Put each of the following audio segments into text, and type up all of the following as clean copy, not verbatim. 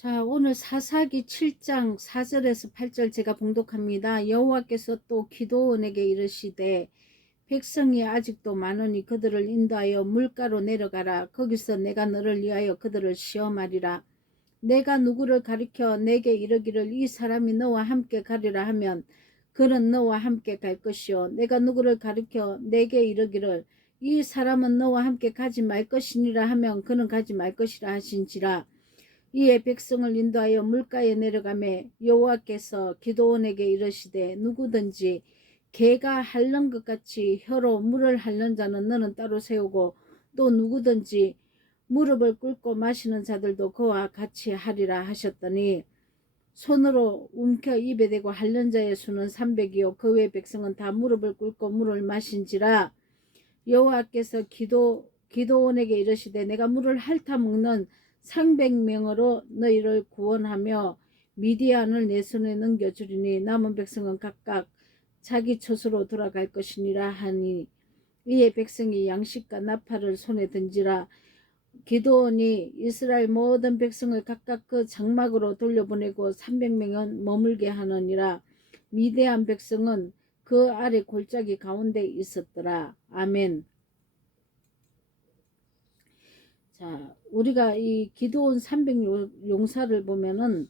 자, 오늘 사사기 7장 4절에서 8절 제가 봉독합니다. 여호와께서 또 기드온에게 이르시되 백성이 아직도 많으니 그들을 인도하여 물가로 내려가라. 거기서 내가 너를 위하여 그들을 시험하리라. 내가 누구를 가리켜 내게 이르기를 이 사람이 너와 함께 가리라 하면 그는 너와 함께 갈 것이요, 내가 누구를 가리켜 내게 이르기를 이 사람은 너와 함께 가지 말 것이니라 하면 그는 가지 말 것이라 하신지라. 이에 백성을 인도하여 물가에 내려가매 여호와께서 기드온에게 이르시되 누구든지 개가 핥는 것 같이 혀로 물을 핥는 자는 너는 따로 세우고 또 누구든지 무릎을 꿇고 마시는 자들도 그와 같이 하리라 하셨더니 손으로 움켜 입에 대고 핥는 자의 수는 300이요 그 외 백성은 다 무릎을 꿇고 물을 마신지라. 여호와께서 기드온에게 이르시되 내가 물을 핥아 먹는 300명으로 너희를 구원하며 미디안을 내 손에 넘겨주리니 남은 백성은 각각 자기 처소로 돌아갈 것이니라 하니, 이에 백성이 양식과 나팔을 손에 든지라. 기드온이 이스라엘 모든 백성을 각각 그 장막으로 돌려보내고 300명은 머물게 하느니라. 미디안 백성은 그 아래 골짜기 가운데 있었더라. 아멘. 자, 우리가 이 기드온 300 용사를 보면은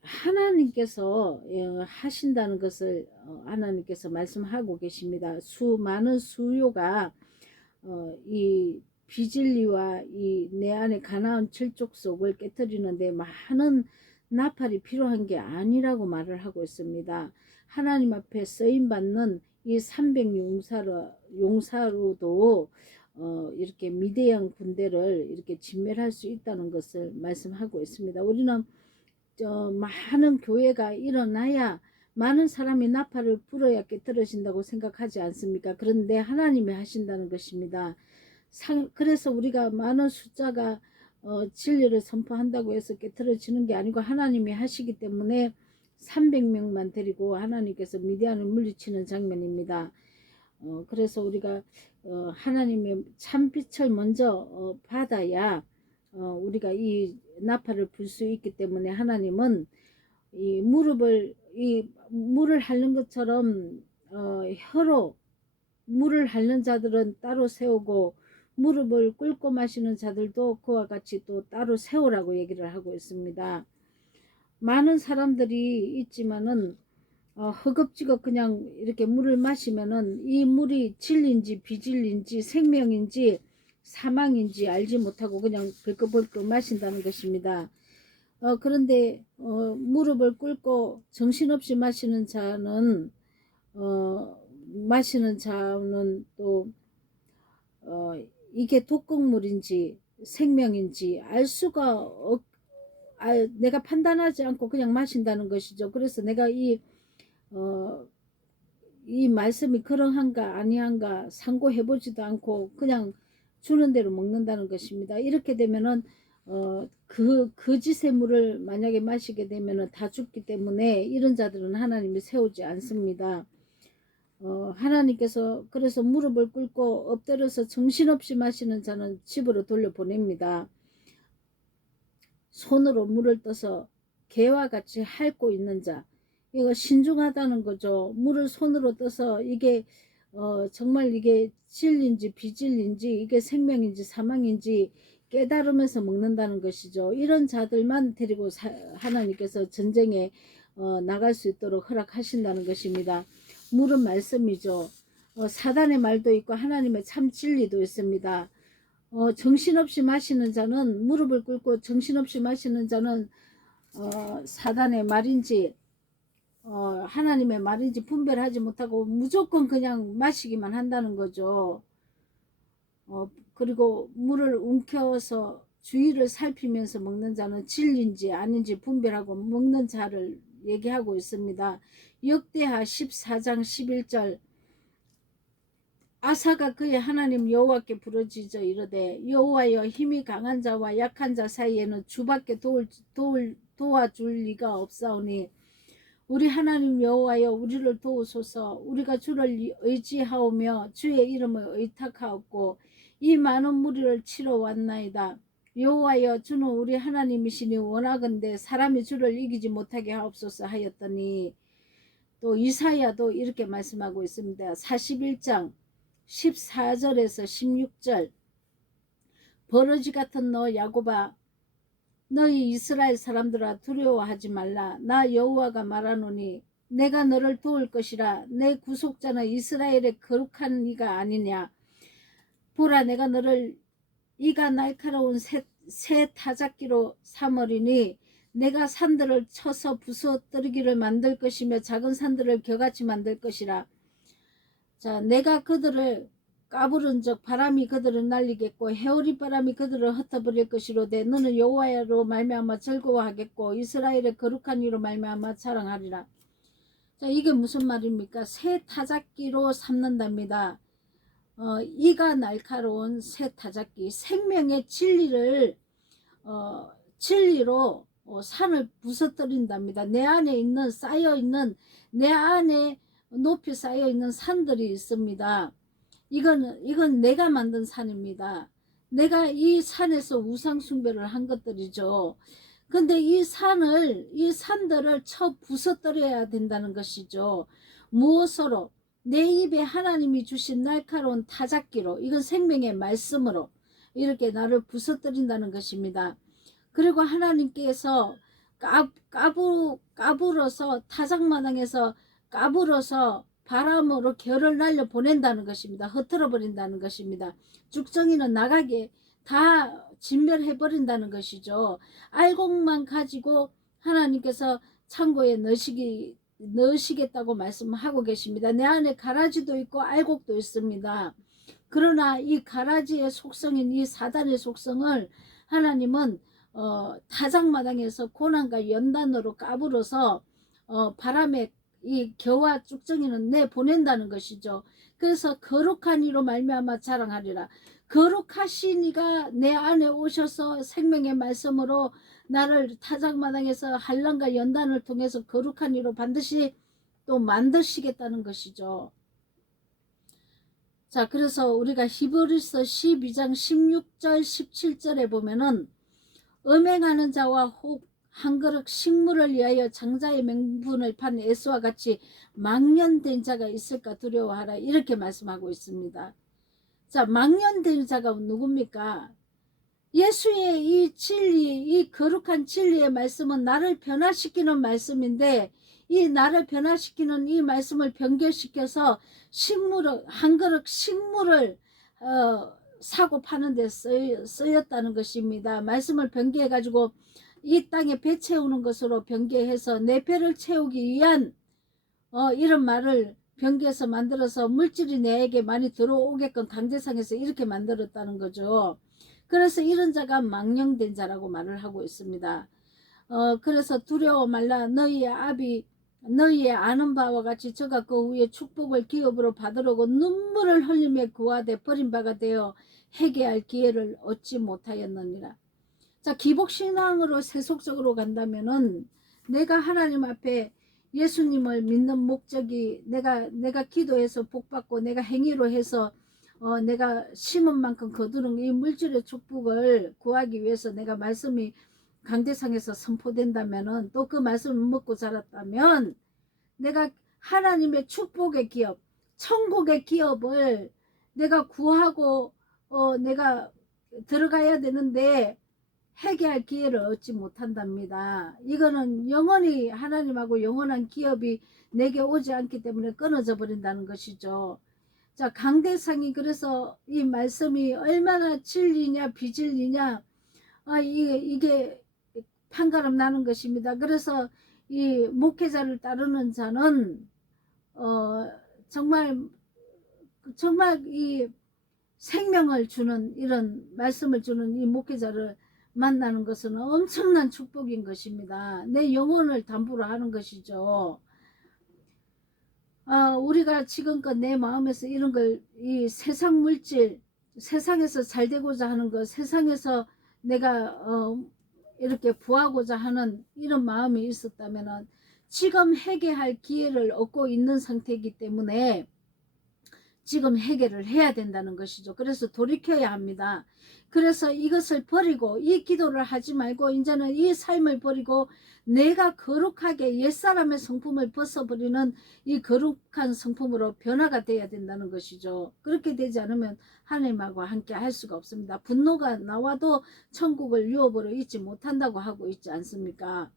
하나님께서 하신다는 것을 하나님께서 말씀하고 계십니다. 많은 수요가 이 비질리와 이 내 안에 가나안 철족 속을 깨뜨리는데 많은 나팔이 필요한 게 아니라고 말을 하고 있습니다. 하나님 앞에 쓰임 받는 이 300 용사로도 이렇게 미대양 군대를 이렇게 진멸할 수 있다는 것을 말씀하고 있습니다. 우리는 많은 교회가 일어나야 많은 사람이 나팔을 불어야 깨뜨려진다고 생각하지 않습니까? 그런데 하나님이 하신다는 것입니다. 그래서 우리가 많은 숫자가 진리를 선포한다고 해서 깨뜨려지는 게 아니고 하나님이 하시기 때문에 300명만 데리고 하나님께서 미디안을 물리치는 장면입니다. 그래서 우리가 하나님의 참빛을 먼저 받아야 우리가 이 나팔을 불 수 있기 때문에 하나님은 이 물을 핥는 것처럼 혀로 물을 핥는 자들은 따로 세우고 무릎을 꿇고 마시는 자들도 그와 같이 또 따로 세우라고 얘기를 하고 있습니다. 많은 사람들이 있지만은 허겁지겁 그냥 이렇게 물을 마시면은 이 물이 진리인지 비진리인지 생명인지 사망인지 알지 못하고 그냥 벌컥벌컥 마신다는 것입니다. 그런데 무릎을 꿇고 정신없이 마시는 자는 또 이게 독극물인지 생명인지 알 수가 내가 판단하지 않고 그냥 마신다는 것이죠. 그래서 내가 이 말씀이 그러한가 아니한가 상고해보지도 않고 그냥 주는 대로 먹는다는 것입니다. 이렇게 되면은 거짓의 물을 만약에 마시게 되면은 다 죽기 때문에 이런 자들은 하나님이 세우지 않습니다. 하나님께서 그래서 무릎을 꿇고 엎드려서 정신없이 마시는 자는 집으로 돌려보냅니다. 손으로 물을 떠서 개와 같이 핥고 있는 자, 이거 신중하다는 거죠. 물을 손으로 떠서 이게 정말 이게 진리인지 비진리인지 이게 생명인지 사망인지 깨달으면서 먹는다는 것이죠. 이런 자들만 데리고 하나님께서 전쟁에 나갈 수 있도록 허락하신다는 것입니다. 물은 말씀이죠. 사단의 말도 있고 하나님의 참 진리도 있습니다. 정신없이 마시는 자는 무릎을 꿇고 정신없이 마시는 자는 사단의 말인지 하나님의 말인지 분별하지 못하고 무조건 그냥 마시기만 한다는 거죠. 그리고 물을 움켜서 주위를 살피면서 먹는 자는 진리인지 아닌지 분별하고 먹는 자를 얘기하고 있습니다. 역대하 14장 11절 아사가 그의 하나님 여호와께 부르짖어 이르되 여호와여 힘이 강한 자와 약한 자 사이에는 주밖에 도와줄 리가 없사오니 우리 하나님 여호와여 우리를 도우소서. 우리가 주를 의지하오며 주의 이름을 의탁하옵고 이 많은 무리를 치러 왔나이다. 여호와여 주는 우리 하나님이시니 원하건대 사람이 주를 이기지 못하게 하옵소서 하였더니 또 이사야도 이렇게 말씀하고 있습니다. 41장 14절에서 16절 버러지 같은 너 야곱아 너희 이스라엘 사람들아 두려워하지 말라. 나 여호와가 말하노니 내가 너를 도울 것이라. 내 구속자는 이스라엘의 거룩한 이가 아니냐. 보라 내가 너를 이가 날카로운 새 타작기로 삼으리니 내가 산들을 쳐서 부서뜨리기를 만들 것이며 작은 산들을 겨같이 만들 것이라. 자, 내가 그들을 까부른즉 바람이 그들을 날리겠고 해오리 바람이 그들을 흩어버릴 것이로되 너는 여호와로 말미암아 즐거워하겠고 이스라엘의 거룩한 이로 말미암아 자랑하리라. 자, 이게 무슨 말입니까? 새 타작기로 삼는답니다. 이가 날카로운 새 타작기, 생명의 진리를 진리로 산을 부서뜨린답니다. 내 안에 있는 쌓여있는 내 안에 높이 쌓여있는 산들이 있습니다. 이건 내가 만든 산입니다. 내가 이 산에서 우상 숭배를 한 것들이죠. 근데 이 산들을 쳐 부서뜨려야 된다는 것이죠. 무엇으로? 내 입에 하나님이 주신 날카로운 타작기로, 이건 생명의 말씀으로 이렇게 나를 부서뜨린다는 것입니다. 그리고 하나님께서 까불어서 타작마당에서 까불어서 바람으로 결을 날려 보낸다는 것입니다. 흩어져 버린다는 것입니다. 죽정이는 나가게 다 진멸해 버린다는 것이죠. 알곡만 가지고 하나님께서 창고에 넣으시겠다고 말씀하고 계십니다. 내 안에 가라지도 있고 알곡도 있습니다. 그러나 이 가라지의 속성인 이 사단의 속성을 하나님은 타작마당에서 고난과 연단으로 까불어서 바람에 이 겨와 쭉정이는 내보낸다는 것이죠. 그래서 거룩한 이로 말미암아 자랑하리라. 거룩하신 이가 내 안에 오셔서 생명의 말씀으로 나를 타작마당에서 환난과 연단을 통해서 거룩한 이로 반드시 또 만드시겠다는 것이죠. 자, 그래서 우리가 히브리서 12장 16절 17절에 보면은 음행하는 자와 혹 한 그릇 식물을 위하여 장자의 명분을 판 에스와 같이 망년된 자가 있을까 두려워하라 이렇게 말씀하고 있습니다. 자, 망년된 자가 누굽니까? 예수의 이 진리, 이 거룩한 진리의 말씀은 나를 변화시키는 말씀인데 이 나를 변화시키는 이 말씀을 변결시켜서 한 그릇 식물을 사고 파는 데 쓰였다는 것입니다. 말씀을 변개해 가지고 이 땅에 배 채우는 것으로 변개해서 내 배를 채우기 위한 이런 말을 변개해서 만들어서 물질이 내게 많이 들어오게끔 강제상에서 이렇게 만들었다는 거죠. 그래서 이런 자가 망령된 자라고 말을 하고 있습니다. 그래서 두려워 말라. 너희의 아는 바와 같이 저가 그 후에 축복을 기업으로 받으려고 눈물을 흘리며 구하되 버림바가 되어 회개할 기회를 얻지 못하였느니라. 자, 기복신앙으로 세속적으로 간다면은 내가 하나님 앞에 예수님을 믿는 목적이 내가 기도해서 복받고 내가 행위로 해서 내가 심은 만큼 거두는 이 물질의 축복을 구하기 위해서 내가 말씀이 강대상에서 선포된다면은 또 그 말씀을 먹고 자랐다면 내가 하나님의 축복의 기업, 천국의 기업을 내가 구하고 내가 들어가야 되는데 회개할 기회를 얻지 못한답니다. 이거는 영원히 하나님하고 영원한 기업이 내게 오지 않기 때문에 끊어져 버린다는 것이죠. 자, 강대상이 그래서 이 말씀이 얼마나 진리냐 비진리냐 이게 판가름 나는 것입니다. 그래서 이 목회자를 따르는 자는 정말 이 생명을 주는 이런 말씀을 주는 이 목회자를 만나는 것은 엄청난 축복인 것입니다. 내 영혼을 담보로 하는 것이죠. 우리가 지금껏 내 마음에서 이런 걸, 이 세상 물질, 세상에서 잘 되고자 하는 것, 세상에서 내가 이렇게 부하고자 하는 이런 마음이 있었다면 지금 회개할 기회를 얻고 있는 상태이기 때문에 지금 해결을 해야 된다는 것이죠. 그래서 돌이켜야 합니다. 그래서 이것을 버리고 이 기도를 하지 말고 이제는 이 삶을 버리고 내가 거룩하게 옛사람의 성품을 벗어버리는 이 거룩한 성품으로 변화가 돼야 된다는 것이죠. 그렇게 되지 않으면 하나님하고 함께 할 수가 없습니다. 분노가 나와도 천국을 유업으로 잊지 못한다고 하고 있지 않습니까?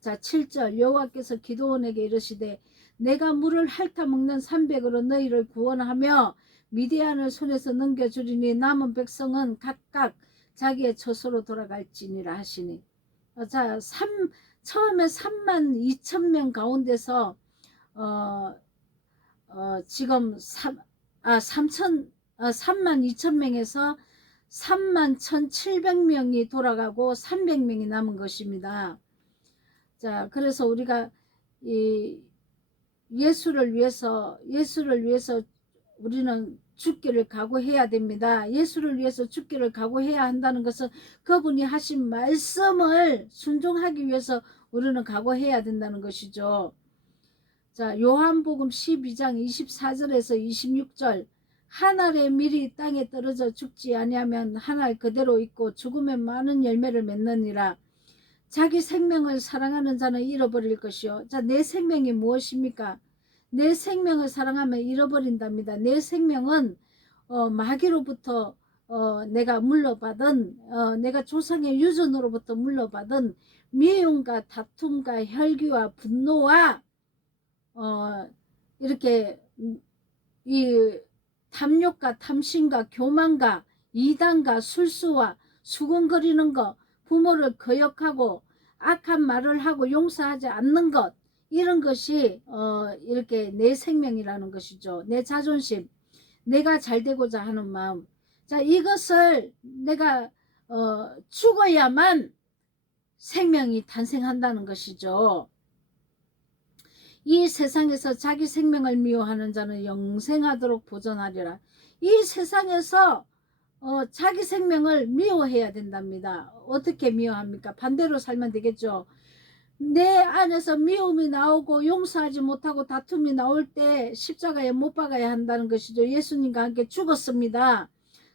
자, 7절 여호와께서 기드온에게 이르시되 내가 물을 핥아 먹는 300으로 너희를 구원하며 미디안을 손에서 넘겨주리니 남은 백성은 각각 자기의 처소로 돌아갈지니라 하시니. 자, 처음에 3만 2천 명 가운데서 지금 3만 2천 명에서 3만 1,700명이 돌아가고 300명이 남은 것입니다. 자, 그래서 우리가 이 예수를 위해서 우리는 죽기를 각오해야 됩니다. 예수를 위해서 죽기를 각오해야 한다는 것은 그분이 하신 말씀을 순종하기 위해서 우리는 각오해야 된다는 것이죠. 자, 요한복음 12장 24절에서 26절 한 알의 밀이 땅에 떨어져 죽지 아니하면 한 알 그대로 있고 죽으면 많은 열매를 맺느니라. 자기 생명을 사랑하는 자는 잃어버릴 것이요. 자, 내 생명이 무엇입니까? 내 생명을 사랑하면 잃어버린답니다. 내 생명은 마귀로부터 내가 물려받은 내가 조상의 유전으로부터 물려받은 미움과 다툼과 혈기와 분노와 이렇게 이 탐욕과 탐심과 교만과 이단과 술수와 수군거리는 것, 부모를 거역하고 악한 말을 하고 용서하지 않는 것, 이런 것이 이렇게 내 생명이라는 것이죠. 내 자존심, 내가 잘되고자 하는 마음. 자, 이것을 내가 죽어야만 생명이 탄생한다는 것이죠. 이 세상에서 자기 생명을 미워하는 자는 영생하도록 보존하리라. 이 세상에서 자기 생명을 미워해야 된답니다. 어떻게 미워합니까? 반대로 살면 되겠죠. 내 안에서 미움이 나오고 용서하지 못하고 다툼이 나올 때 십자가에 못 박아야 한다는 것이죠. 예수님과 함께 죽었습니다.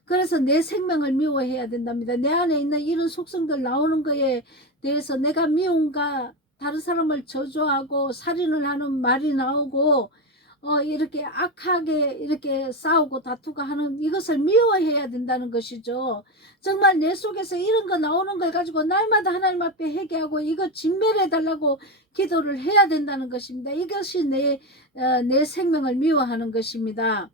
그래서 내 생명을 미워해야 된답니다. 내 안에 있는 이런 속성들 나오는 거에 대해서 내가 미움과 다른 사람을 저주하고 살인을 하는 말이 나오고 이렇게 악하게 이렇게 싸우고 다투고 하는 이것을 미워해야 된다는 것이죠. 정말 내 속에서 이런 거 나오는 걸 가지고 날마다 하나님 앞에 회개하고 이거 진멸해 달라고 기도를 해야 된다는 것입니다. 이것이 내 생명을 미워하는 것입니다.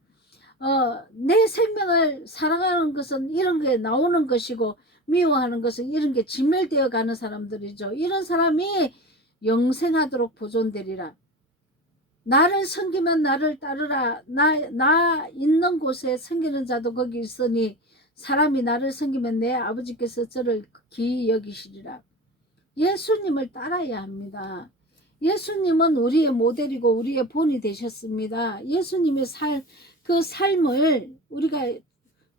내 생명을 사랑하는 것은 이런 게 나오는 것이고 미워하는 것은 이런 게 진멸되어 가는 사람들이죠. 이런 사람이 영생하도록 보존되리라. 나를 섬기면 나를 따르라. 나 있는 곳에 섬기는 자도 거기 있으니 사람이 나를 섬기면 내 아버지께서 저를 기이 여기시리라. 예수님을 따라야 합니다. 예수님은 우리의 모델이고 우리의 본이 되셨습니다. 예수님의 그 삶을 우리가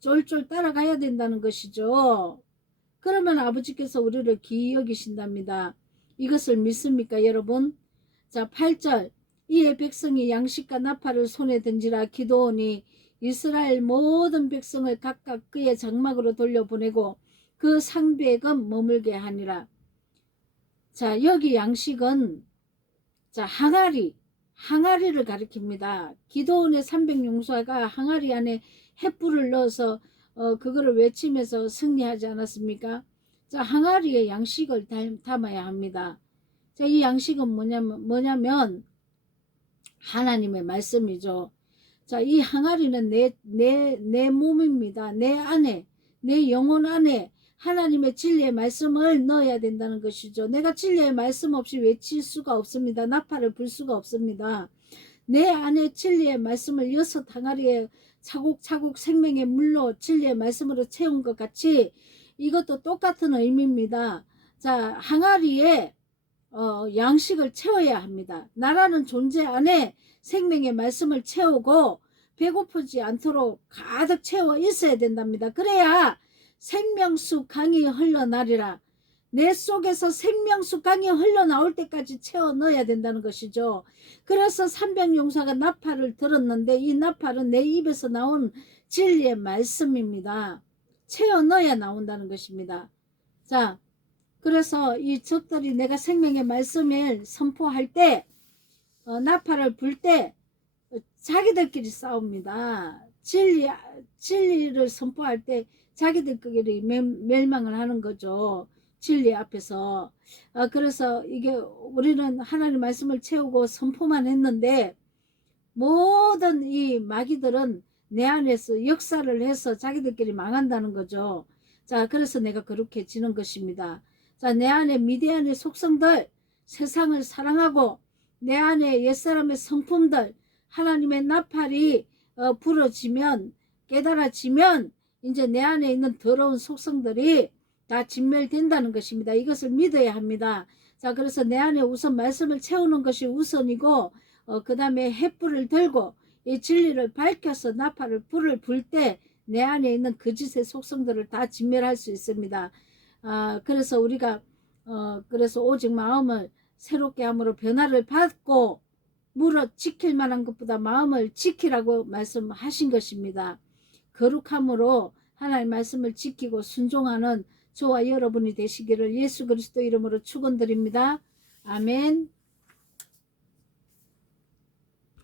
쫄쫄 따라가야 된다는 것이죠. 그러면 아버지께서 우리를 기이 여기신답니다. 이것을 믿습니까, 여러분? 자, 8절 이에 백성이 양식과 나팔을 손에 든지라 기드온이 이스라엘 모든 백성을 각각 그의 장막으로 돌려보내고 그 상배금 머물게 하니라. 자, 여기 양식은 자 항아리를 가리킵니다. 기드온의 300용사가 항아리 안에 횃불을 넣어서 그거를 외치면서 승리하지 않았습니까? 자, 항아리에 양식을 담아야 합니다. 자, 이 양식은 뭐냐면 하나님의 말씀이죠. 자, 이 항아리는 내 몸입니다. 내 안에, 내 영혼 안에 하나님의 진리의 말씀을 넣어야 된다는 것이죠. 내가 진리의 말씀 없이 외칠 수가 없습니다. 나팔을 불 수가 없습니다. 내 안에 진리의 말씀을 6 항아리에 차곡차곡 생명의 물로 진리의 말씀으로 채운 것 같이 이것도 똑같은 의미입니다. 자, 항아리에 양식을 채워야 합니다. 나라는 존재 안에 생명의 말씀을 채우고 배고프지 않도록 가득 채워 있어야 된답니다. 그래야 생명수 강이 흘러나리라. 내 속에서 생명수 강이 흘러나올 때까지 채워 넣어야 된다는 것이죠. 그래서 삼백용사가 나팔을 들었는데 이 나팔은 내 입에서 나온 진리의 말씀입니다. 채워 넣어야 나온다는 것입니다. 자, 그래서 이 적들이 내가 생명의 말씀을 선포할 때 나팔을 불 때 자기들끼리 싸웁니다. 진리를 선포할 때 자기들끼리 멸망을 하는 거죠. 진리 앞에서. 그래서 이게 우리는 하나님 말씀을 채우고 선포만 했는데 모든 이 마귀들은 내 안에서 역사를 해서 자기들끼리 망한다는 거죠. 자, 그래서 내가 그렇게 지는 것입니다. 자, 내 안에 미디안의 속성들, 세상을 사랑하고 내 안에 옛사람의 성품들, 하나님의 나팔이 불어지면, 깨달아지면 이제 내 안에 있는 더러운 속성들이 다 진멸된다는 것입니다. 이것을 믿어야 합니다. 자, 그래서 내 안에 우선 말씀을 채우는 것이 우선이고 그 다음에 횃불을 들고 이 진리를 밝혀서 나팔을 불을 불 때 내 안에 있는 거짓의 속성들을 다 진멸할 수 있습니다. 그래서 우리가 그래서 오직 마음을 새롭게 함으로 변화를 받고 물어 지킬 만한 것보다 마음을 지키라고 말씀하신 것입니다. 거룩함으로 하나님의 말씀을 지키고 순종하는 저와 여러분이 되시기를 예수 그리스도 이름으로 축원드립니다. 아멘.